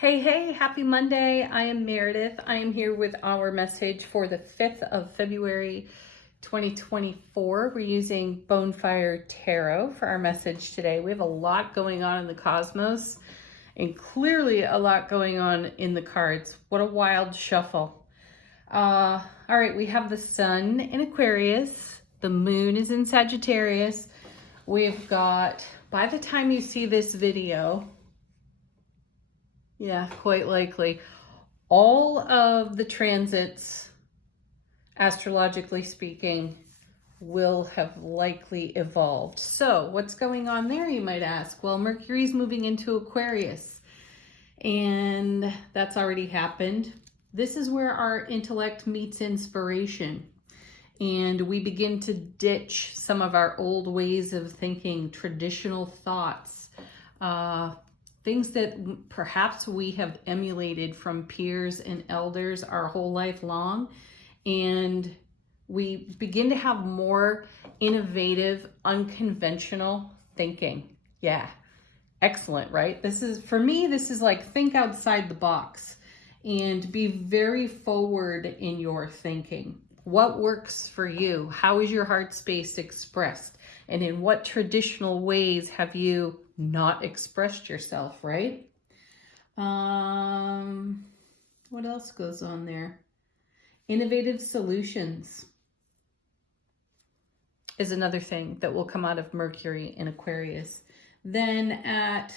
Hey, happy Monday. I am Meredith. I am here with our message for the 5th of February, 2024. We're using Bonefire Tarot for our message today. We have a lot going on in the cosmos and clearly a lot going on in the cards. What a wild shuffle. All right, we have the sun in Aquarius. The moon is in Sagittarius. We've got, by the time you see this video, yeah, quite likely, all of the transits, astrologically speaking, will have likely evolved. So what's going on there, you might ask? Well, Mercury's moving into Aquarius, and that's already happened. This is where our intellect meets inspiration, and we begin to ditch some of our old ways of thinking, traditional thoughts, things that perhaps we have emulated from peers and elders our whole life long. And we begin to have more innovative, unconventional thinking. Yeah, excellent, right? This is, for me, this is like think outside the box and be very forward in your thinking. What works for you? How is your heart space expressed? And in what traditional ways have you not expressed yourself, right? What else goes on there? Innovative solutions is another thing that will come out of Mercury in Aquarius. Then at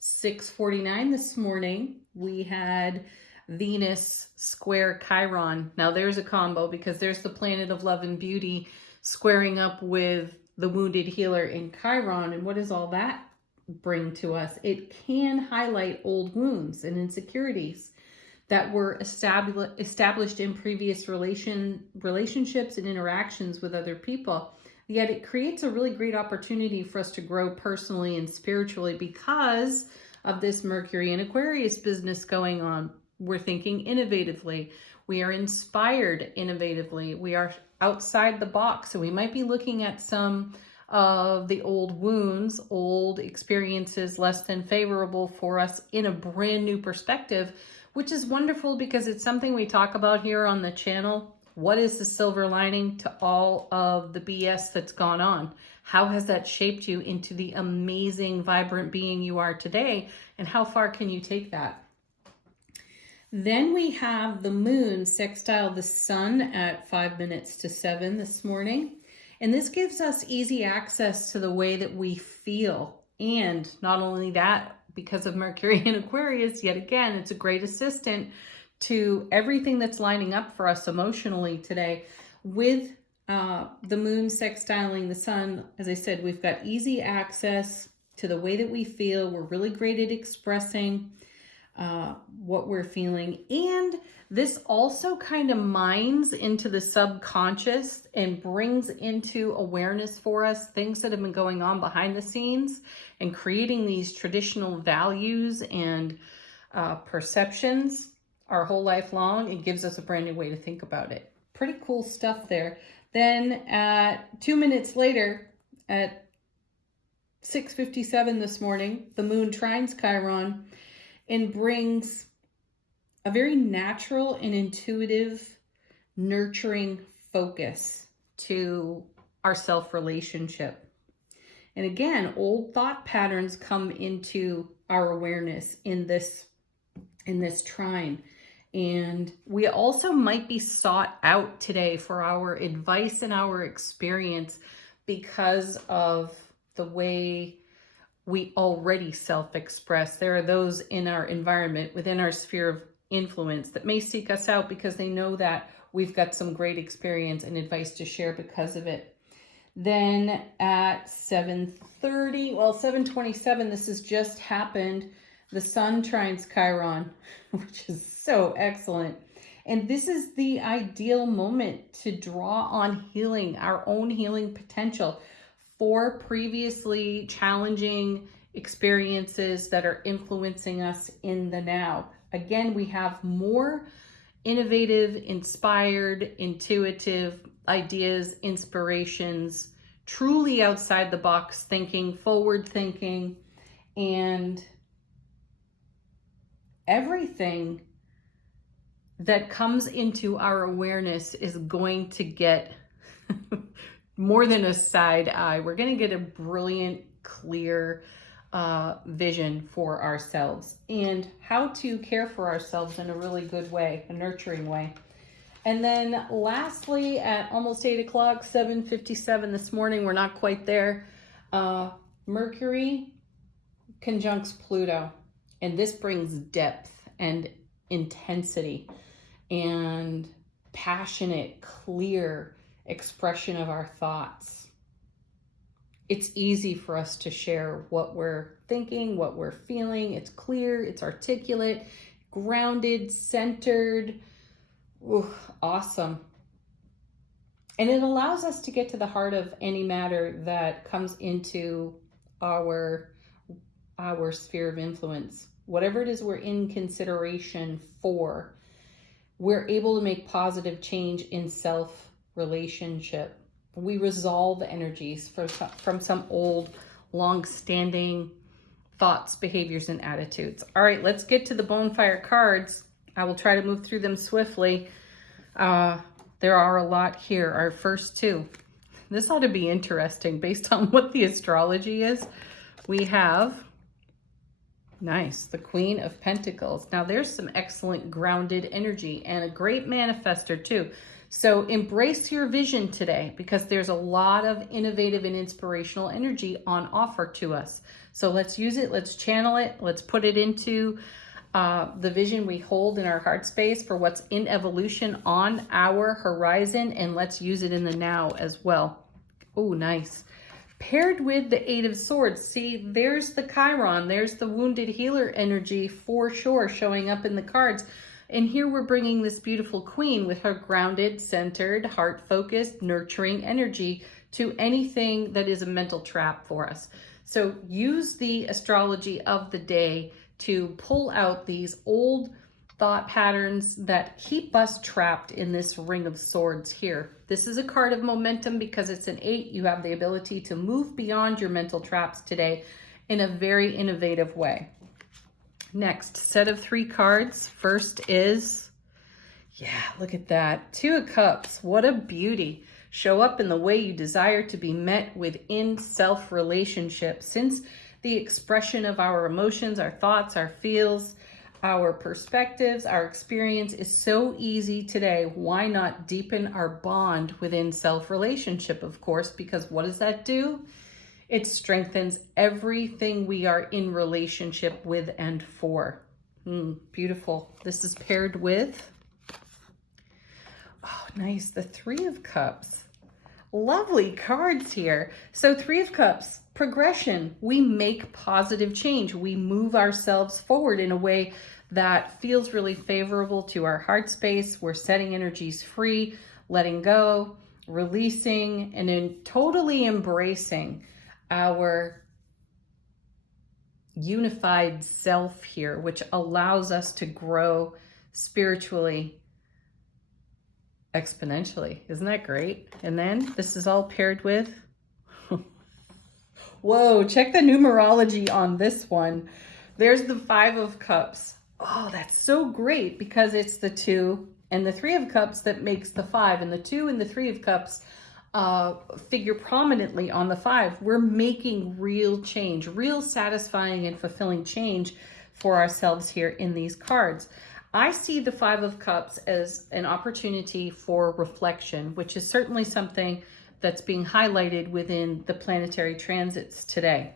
6:49 this morning, we had Venus square Chiron. Now there's a combo because there's the planet of love and beauty squaring up with the wounded healer in Chiron. And what does all that bring to us? It can highlight old wounds and insecurities that were established in previous relationships and interactions with other people. Yet it creates a really great opportunity for us to grow personally and spiritually because of this Mercury and Aquarius business going on. We're thinking innovatively. We are inspired innovatively. We are outside the box. So we might be looking at some of the old wounds, old experiences less than favorable for us in a brand new perspective, which is wonderful because it's something we talk about here on the channel. What is the silver lining to all of the BS that's gone on? How has that shaped you into the amazing, vibrant being you are today? And how far can you take that? Then we have the moon sextile the sun at 5 minutes to 7 this morning. And this gives us easy access to the way that we feel. And not only that, because of Mercury in Aquarius, yet again, it's a great assistant to everything that's lining up for us emotionally today. With the moon sextiling the sun, as I said, we've got easy access to the way that we feel. We're really great at expressing what we're feeling. And this also kind of mines into the subconscious and brings into awareness for us things that have been going on behind the scenes and creating these traditional values and perceptions our whole life long. It gives us a brand new way to think about it. Pretty cool stuff there. Then at 2 minutes later, at 6:57 this morning, the moon trines Chiron and brings a very natural and intuitive, nurturing focus to our self-relationship. And again, old thought patterns come into our awareness in this trine. And we also might be sought out today for our advice and our experience because of the way we already self-express. There are those in our environment, within our sphere of influence, that may seek us out because they know that we've got some great experience and advice to share because of it. Then at 7:27, this has just happened. The sun trines Chiron, which is so excellent. And this is the ideal moment to draw on healing, our own healing potential for previously challenging experiences that are influencing us in the now. Again, we have more innovative, inspired, intuitive ideas, inspirations, truly outside the box thinking, forward thinking, and everything that comes into our awareness is going to get more than a side eye. We're going to get a brilliant, clear vision for ourselves and how to care for ourselves in a really good way, a nurturing way. And then lastly, at almost 8 o'clock, 7:57 this morning, we're not quite there, Mercury conjuncts Pluto. And this brings depth and intensity and passionate, clear expression of our thoughts. It's easy for us to share what we're thinking, what we're feeling. It's clear, it's articulate, grounded, centered. Ooh, awesome. And it allows us to get to the heart of any matter that comes into our sphere of influence. Whatever it is we're in consideration for, we're able to make positive change in self-relationship. We resolve energies from some old, long-standing thoughts, behaviors, and attitudes. All right, let's get to the Bonfire cards. I will try to move through them swiftly. There are a lot here. Our first two. This ought to be interesting based on what the astrology is. We have, nice, the Queen of Pentacles. Now there's some excellent grounded energy and a great manifester too. So embrace your vision today because there's a lot of innovative and inspirational energy on offer to us. So let's use it, let's channel it, let's put it into the vision we hold in our heart space for what's in evolution on our horizon, and let's use it in the now as well. Oh, nice. Paired with the Eight of Swords, see, there's the Chiron, there's the wounded healer energy for sure showing up in the cards. And here we're bringing this beautiful queen with her grounded, centered, heart-focused, nurturing energy to anything that is a mental trap for us. So use the astrology of the day to pull out these old thought patterns that keep us trapped in this Ring of Swords here. This is a card of momentum because it's an 8. You have the ability to move beyond your mental traps today in a very innovative way. Next, set of 3 cards. First is, yeah, look at that. 2 of Cups. What a beauty. Show up in the way you desire to be met within self-relationship. Since the expression of our emotions, our thoughts, our feels, our perspectives, our experience is so easy today, why not deepen our bond within self-relationship, of course, because what does that do? It strengthens everything we are in relationship with and for. Beautiful. This is paired with, oh, nice, the 3 of Cups. Lovely cards here. So 3 of Cups, progression. We make positive change. We move ourselves forward in a way that feels really favorable to our heart space. We're setting energies free, letting go, releasing, and then totally embracing our unified self here, which allows us to grow spiritually exponentially. Isn't that great? And then this is all paired with, whoa, check the numerology on this one. There's the 5 of Cups. Oh, that's so great because it's the 2 and the 3 of Cups that makes the 5, and the 2 and the 3 of Cups figure prominently on the 5. We're making real change, real satisfying and fulfilling change for ourselves here in these cards. I see the 5 of Cups as an opportunity for reflection, which is certainly something that's being highlighted within the planetary transits today.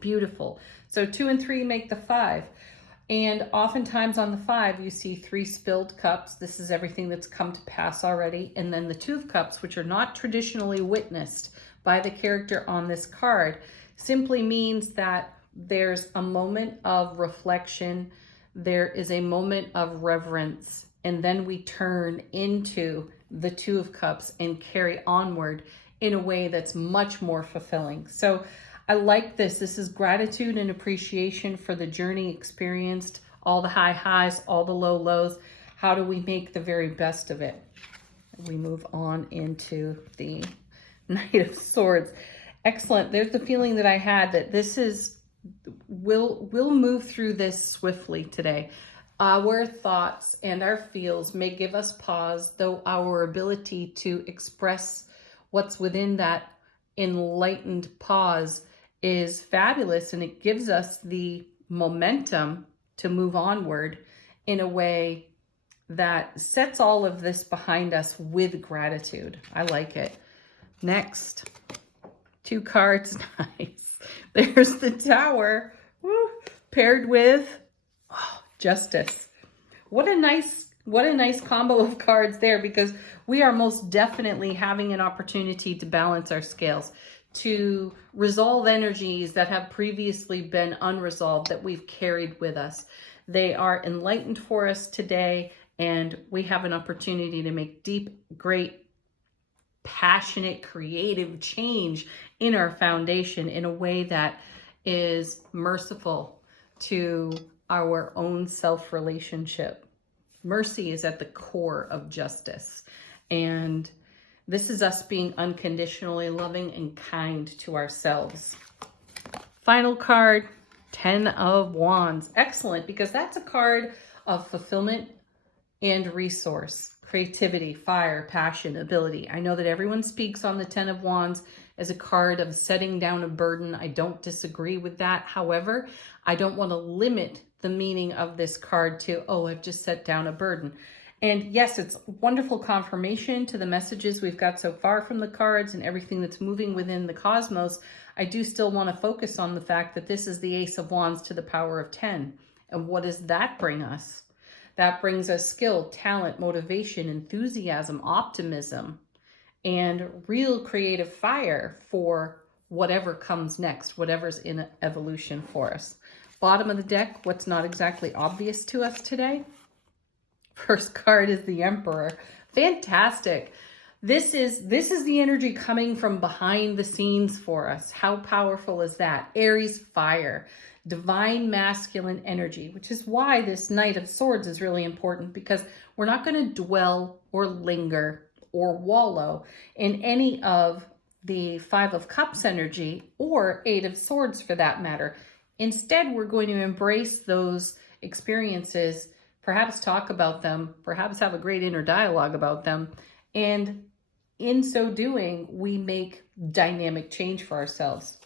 Beautiful. So 2 and 3 make the 5. And oftentimes on the 5, you see 3 spilled cups. This is everything that's come to pass already. And then the 2 of Cups, which are not traditionally witnessed by the character on this card, simply means that there's a moment of reflection. There is a moment of reverence. And then we turn into the 2 of Cups and carry onward in a way that's much more fulfilling. So I like this. This is gratitude and appreciation for the journey experienced, all the high highs, all the low lows. How do we make the very best of it? We move on into the Knight of Swords. Excellent. There's the feeling that I had that this is we'll move through this swiftly today. Our thoughts and our feels may give us pause, though our ability to express what's within that enlightened pause is fabulous, and it gives us the momentum to move onward in a way that sets all of this behind us with gratitude. I like it. Next, 2 cards. Nice. There's the Tower, woo, paired with Justice. What a nice combo of cards there, because we are most definitely having an opportunity to balance our scales, to resolve energies that have previously been unresolved that we've carried with us. They are enlightened for us today, and we have an opportunity to make deep, great, passionate, creative change in our foundation in a way that is merciful to our own self-relationship. Mercy is at the core of justice. And this is us being unconditionally loving and kind to ourselves. Final card, 10 of Wands. Excellent, because that's a card of fulfillment and resource, creativity, fire, passion, ability. I know that everyone speaks on the 10 of Wands as a card of setting down a burden. I don't disagree with that. However, I don't want to limit the meaning of this card to, oh, I've just set down a burden. And yes, it's wonderful confirmation to the messages we've got so far from the cards and everything that's moving within the cosmos. I do still want to focus on the fact that this is the Ace of Wands to the power of 10. And what does that bring us? That brings us skill, talent, motivation, enthusiasm, optimism, and real creative fire for whatever comes next, whatever's in evolution for us. Bottom of the deck, what's not exactly obvious to us today? First card is the Emperor. Fantastic. This is the energy coming from behind the scenes for us. How powerful is that? Aries fire, divine masculine energy, which is why this Knight of Swords is really important, because we're not going to dwell or linger or wallow in any of the 5 of Cups energy or 8 of Swords for that matter. Instead, we're going to embrace those experiences, perhaps talk about them, perhaps have a great inner dialogue about them, and in so doing, we make dynamic change for ourselves.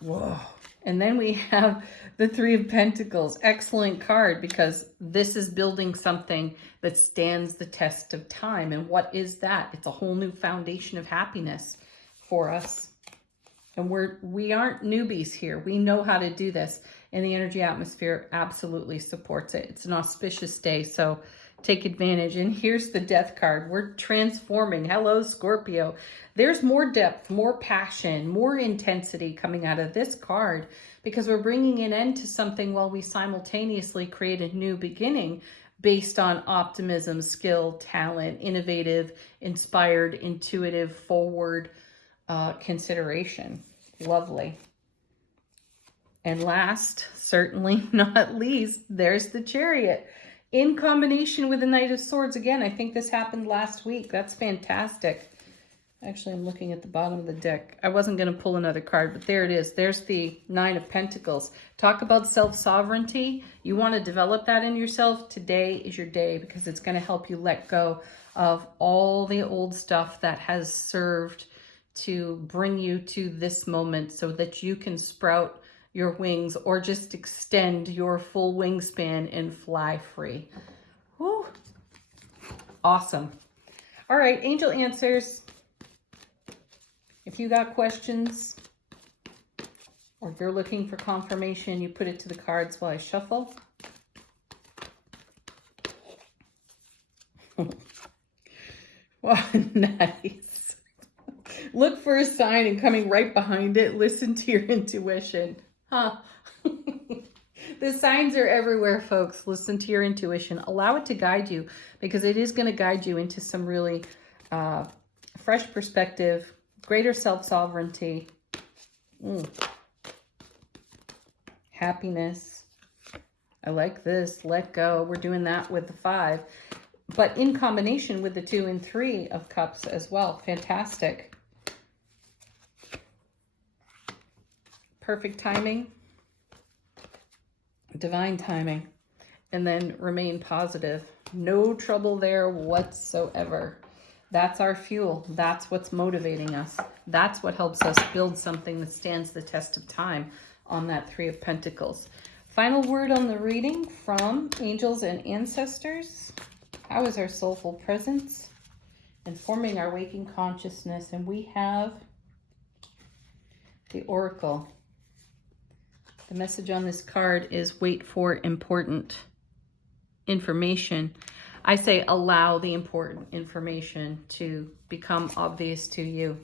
Whoa. And then we have the 3 of Pentacles. Excellent card, because this is building something that stands the test of time. And what is that? It's a whole new foundation of happiness for us. And we aren't newbies here. We know how to do this. And the energy atmosphere absolutely supports it. It's an auspicious day, so take advantage. And here's the Death card. We're transforming. Hello, Scorpio. There's more depth, more passion, more intensity coming out of this card, because we're bringing an end to something while we simultaneously create a new beginning based on optimism, skill, talent, innovative, inspired, intuitive, forward consideration. Lovely. And last, certainly not least, there's the Chariot in combination with the Knight of Swords. Again, I think this happened last week. That's fantastic. Actually, I'm looking at the bottom of the deck. I wasn't going to pull another card, but there it is. There's the 9 of Pentacles. Talk about self-sovereignty. You want to develop that in yourself. Today is your day, because it's going to help you let go of all the old stuff that has served to bring you to this moment, so that you can sprout your wings or just extend your full wingspan and fly free. Woo. Awesome. All right, angel answers. If you got questions or if you're looking for confirmation, you put it to the cards while I shuffle. Wow, nice. Look for a sign, and coming right behind it, listen to your intuition. Huh? The signs are everywhere, folks. Listen to your intuition. Allow it to guide you, because it is going to guide you into some really fresh perspective, greater self-sovereignty, happiness. I like this. Let go. We're doing that with the 5, but in combination with the 2 and 3 of Cups as well. Fantastic. perfect timing, divine timing, and then remain positive. No trouble there whatsoever. That's our fuel. That's what's motivating us. That's what helps us build something that stands the test of time on that Three of Pentacles. Final word on the reading from angels and ancestors. How is our soulful presence informing our waking consciousness? And we have the Oracle. The message on this card is wait for important information. I say allow the important information to become obvious to you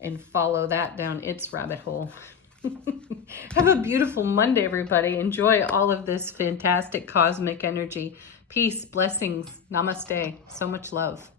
and follow that down its rabbit hole. Have a beautiful Monday, everybody. Enjoy all of this fantastic cosmic energy. Peace, blessings, namaste. So much love.